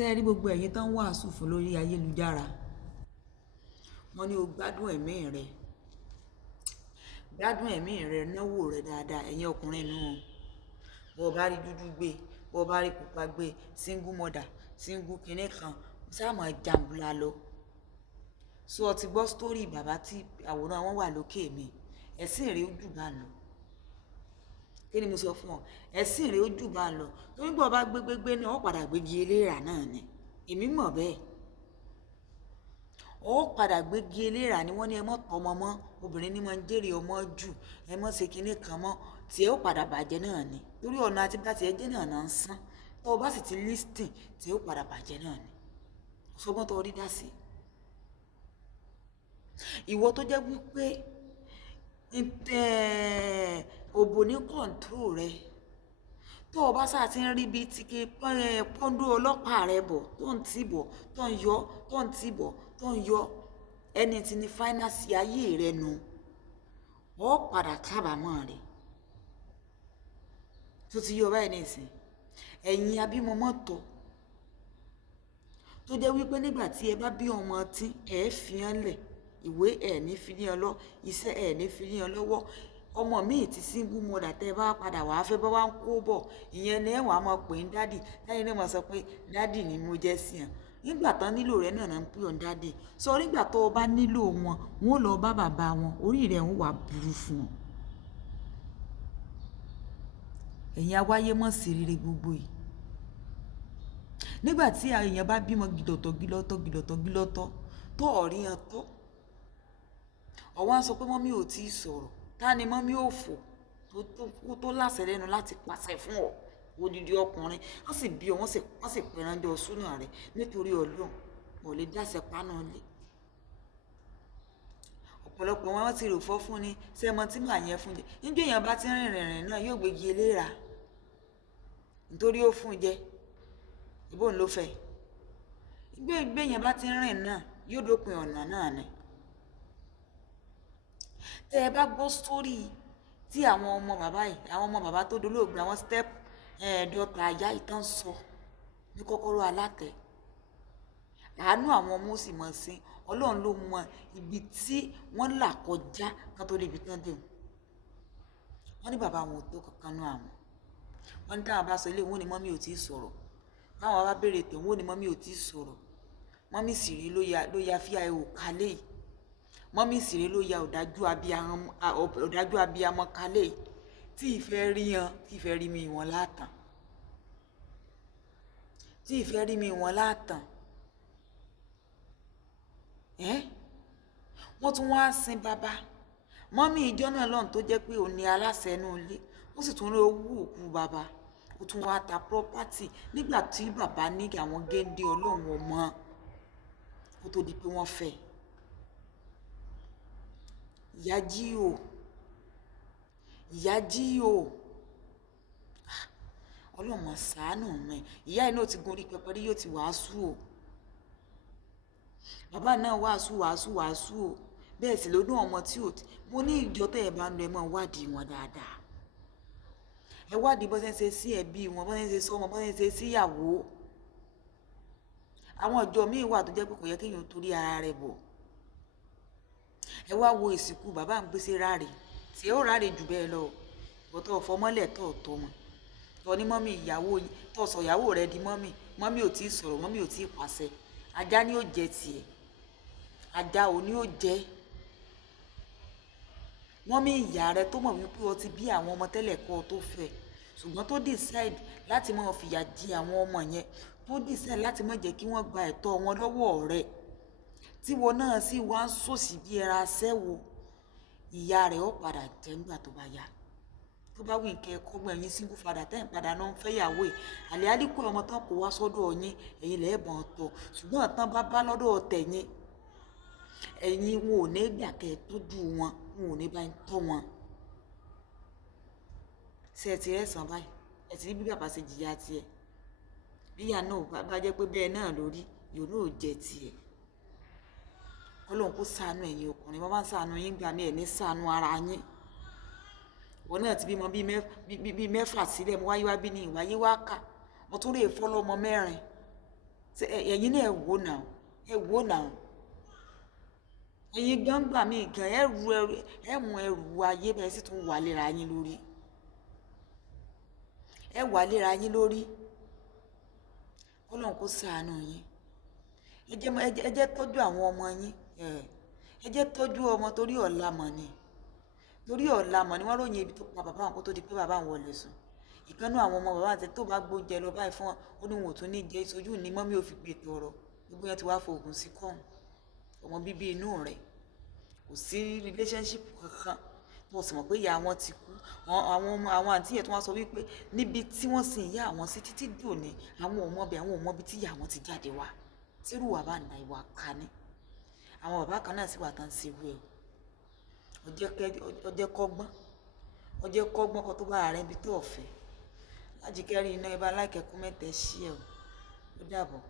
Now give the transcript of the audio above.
ṣé ẹ rí gbogbo ẹ̀yin tán wàásù fún lórí ayélujára wọ́n ní o gbádùn ẹ̀mí rẹ náwó rẹ dáadáa ẹ̀yin ọkùnrin nù bó bá rí dúdú gbé bó bá rí pupa gbé single mother single kinní kan sáàmù jàǹbùlà lọ so ọ ti gbọ́ sítórì bàbá tí àwòrán wọn wà lókè mi ẹ̀sìn rẹ̀ ó jù bá lọ kí ni mo sọ fún ọ ẹ̀sìn rẹ̀ ó jù bá lọ torí bó bá gbégbégbé náà ó padà gbégi eléèrà náà ni èmi mọ̀ bẹ́ẹ̀ ó padà gbégi eléèrà ni wọ́n ní ẹ mọ́ tọmọ mọ́ obìnrin ní máa ń jèrè ọmọ jù ẹ mọ́ ṣe kinní kan mọ́ tí ẹ ó padà bàjẹ́ náà ni torí ọ̀nà àti bá ti ẹ jẹ́ náà náà ń sán tó o bá sì ti lísítìn tí ẹ ó padà bàjẹ́ náà ni ṣọgbọ́n tó rí dá sí ìwọ tó jẹ́ wípé òbò ní kọ̀ǹtró rẹ tó o bá sáà ti ń rí bíi ti pọ́ńdú ọlọ́pàá rẹ bọ̀ tó ń tì bọ̀ tó ń yọ tó ń tì bọ̀ tó ń yọ ẹni tí ní fáínàsì ayé rẹ nu ọ padà kábàámọ̀ rẹ tó ti yọ báyìí nìsín ẹ̀yin abímọ mọ́tò tó jẹ́ wípé nígbà tí ẹ bá bí ọmọ tí ẹ fi hàn lẹ̀ ìwé ẹ̀ ní fi ní ọ lọ iṣẹ́ ẹ̀ ní fi ní ọ lọ́wọ́ ọmọ míì ti single mother tẹ́ bá padà wàá fẹ́ bá wá ń kó bọ̀ ìyẹn ní ẹ̀wọ̀n àmọ́ pé ń dádì táyé náà mọ̀ sọ pé dádì ni mo jẹ́ sí hàn nígbà tán nílò rẹ náà ń pè ọ́ dádì sọ nígbà tó o bá nílò wọn wọn ò lọ bá bàbá wọn orí rẹ̀ ń wà burú fún ọ ẹ̀yin awáyé mọ̀ sí rere gbogbo yìí nígbà tí èèyàn bá bímọ gìlọ̀tọ̀ tó ọ̀rí hàn tó ọ̀wọ́n á sọ pé mọ́mí ò tí ì sọ̀rọ̀ ta ni mọ́mí ò fò tó láṣẹ lẹ́nu láti pàṣẹ fún ọ odidi ọkùnrin wọ́n sì bí ọ wọ́n sì pẹ̀rànjọ súnà rẹ̀ nítorí ọlọ́run ò lè dáṣẹ paná lé ọ̀pọ̀lọpọ̀ wọn ti rò fọ́ fún ni sẹ́mọ tí màá yẹn fún jẹ níjọ́ èèyàn bá ti rìnrìn náà yóò gbégi eléra nítorí ó fún jẹ ìbò ń ló fẹ́ gbé èèyàn bá ti rìn náà yóò dópin ọ̀nà náà ni tẹ́ ẹ bá gbọ́ sórí tí àwọn ọmọ bàbá yìí àwọn ọmọ bàbá tó dolóògbé àwọn step dọ́ta ajá ìtàn sọ ní kọ́kọ́rọ́ alátẹ àánú àwọn ọmọ ó sì mọ̀ sí ọlọ́run ló mọ ibi tí wọ́n là kọjá kan tó débi tán dé wọ́n ní bàbá àwọn ò tó kankan nú àwọn wọ́n ní táwọn bá sọ ilé wọn ni mọ́mí ò tí ì sọ̀rọ̀ táwọn bá béèrè tẹ̀ wọn ni mọ́mí ò tí ì sọ̀rọ̀ mọ́mí sì rí ló ya fíà ẹ̀ ò kálẹ̀ yìí mọ́mí sì rí ló ya ọ̀dájú abiyamọ kálẹ̀ yìí tí ìfẹ́ rí yan tí ìfẹ́ rí mi ìwọ̀n látàn wọ́n tún wá sin bàbá mọ́mí ìjọ náà lọ́n tó jẹ́ pé òun ni aláṣẹ inú ilé ó sì tún rí owó òkú bàbá ó tún wá ta property nígbà tí bàbá ní àwọn géńdé ọlọ́run ọmọ kó tó di pé wọ́n fẹ́ ìyá jí o ọlọ́run mà ṣàánú mi ìyá ẹ̀ náà ti gun orí pẹpẹ rí yóò ti wàásù o bàbá náà wàásù o bẹ́ẹ̀ sì ló dún ọmọ tí ò tí mo ní ìjọ tẹ́ ẹ bá ń lọ ẹ máa wádìí wọn dáadáa ẹ wádìí bó ṣe ń ṣe sí ẹbí wọn bó ṣe ń ṣe sọ́mọ bó ṣe ń ṣe síyàwó àwọn ìjọ míì wà tó jẹ́ pé kò yẹ kéèyàn torí ara rẹ̀ bọ̀ ẹ wá wo ìsìnkú bàbá ń gbèsè ráre tí ẹ ó ráre jù bẹ́ẹ̀ lọ bọ́tọ̀ ọ̀fọ́mọ́lẹ̀ tọ̀ mọ́ tọ́ ní mọ́mí ìyàwó tọ́ sọ ìyàwó rẹ̀ di mọ́mí ò tí ì sọ̀rọ̀ mọ́mí ò tí ì pàṣẹ ajá ni ó jẹ tiẹ̀ ajá ò ní ó jẹ mọ́mí ìyá rẹ̀ tó mọ̀ wípé o ti bí àwọn ọmọ tẹ́lẹ̀ kọ́ ọ tó fẹ́ ṣùgbọ́n tó decide láti máa fìyà jẹ àwọn ọmọ yẹn tó decide láti má jẹ́ kí wọ́n gba ẹ̀tọ́ wọn lọ́wọ́ rẹ̀ tí wọn náà sì wá ń sòsì bí ẹra aṣẹ́wó ìyá rẹ̀ ó padà jẹ́ nígbà tó bá yá tó bá wí nǹkan ẹ̀kọ́ gbọ́n ẹ̀yin single father tẹ́ ẹ̀ padà náà ń fẹ́yàwó ẹ̀ àlẹ́ àdínkù ọmọ tán kò wá sọ́dọ̀ yín ẹ̀yin lẹ́ẹ̀bọ̀n ọ̀tọ̀ ṣùgbọ́n àtàn bá lọ́dọ̀ tẹ̀yìn ẹ̀yin wọn ò ní gbà kẹ́ ẹ tọ́jú wọn ò ní bá ń tọ́ wọn ṣé ẹ ti rẹ̀ sàn báyìí ẹ ti rí bí bàbá ṣe jìyà tiẹ̀ bíyà náà bá jẹ́ pé bẹ́ẹ̀ náà lórí yòó náà jẹ tiẹ̀ ọlọ́run kó ṣàánú ẹ̀yin ọkùnrin wọ́n bá ń ṣàánú yín gbà mí ẹ̀ ní ṣàánú ara yín wọn náà ti bímọ bíi mẹ́fà sílẹ̀ mo wáyé wá bí ní ìwáyé wá kà mo tún lè fọ́ lọ́mọ mẹ́rin ẹ̀yin náà ẹ wò náà ẹ̀yin gan gbà mí gan ẹ mú ẹrù ayé bẹ́ẹ̀ sì tún wà léra yín lórí ẹ wà léra yín lórí Ọlọ́run kó ṣàánú yín ẹ jẹ́ tọ́jú àwọn ọmọ yín ẹ jẹ́ tọ́jú ọmọ torí ọ̀la mọ̀ ni wọ́n ròyìn ibi tó pa bàbá wọn kó tó di pé bàbá wọn wọlé sùn ìkànnú àwọn ọmọ bàbá àti tó bá gbóúnjẹ lọ báyìí fún wọn ó ní wọn ò tún ní jẹ ìṣojú ní mọ́mí ò fi gbé tọrọ gbogbo yẹn ti wá fòògùn sí kọ́hún ọmọ bíbí inú rẹ̀ kò sí relationship kankan tó sì mọ̀ pé ìyá wọn ti kú àwọn àǹtí yẹn tó wá sọ wípé níbi tí wọ́n sin ìyá àwọn sí títí dòní àwọn ò mọ̀ bí tí ìyá wọn ti jáde wá tírú wà bá nà ìwà ká ní àwọn bàbá kan náà sì wà tán sí irú ẹ̀ ọjẹ́ kọ́gbọ́n kan tó bá rẹ̀ ibi tó ọ̀fẹ́ láti kẹ́rin iná ẹ bá láìkẹ́kún mẹ́tẹ̀ẹ́ sí ẹ̀ ó dàbọ̀.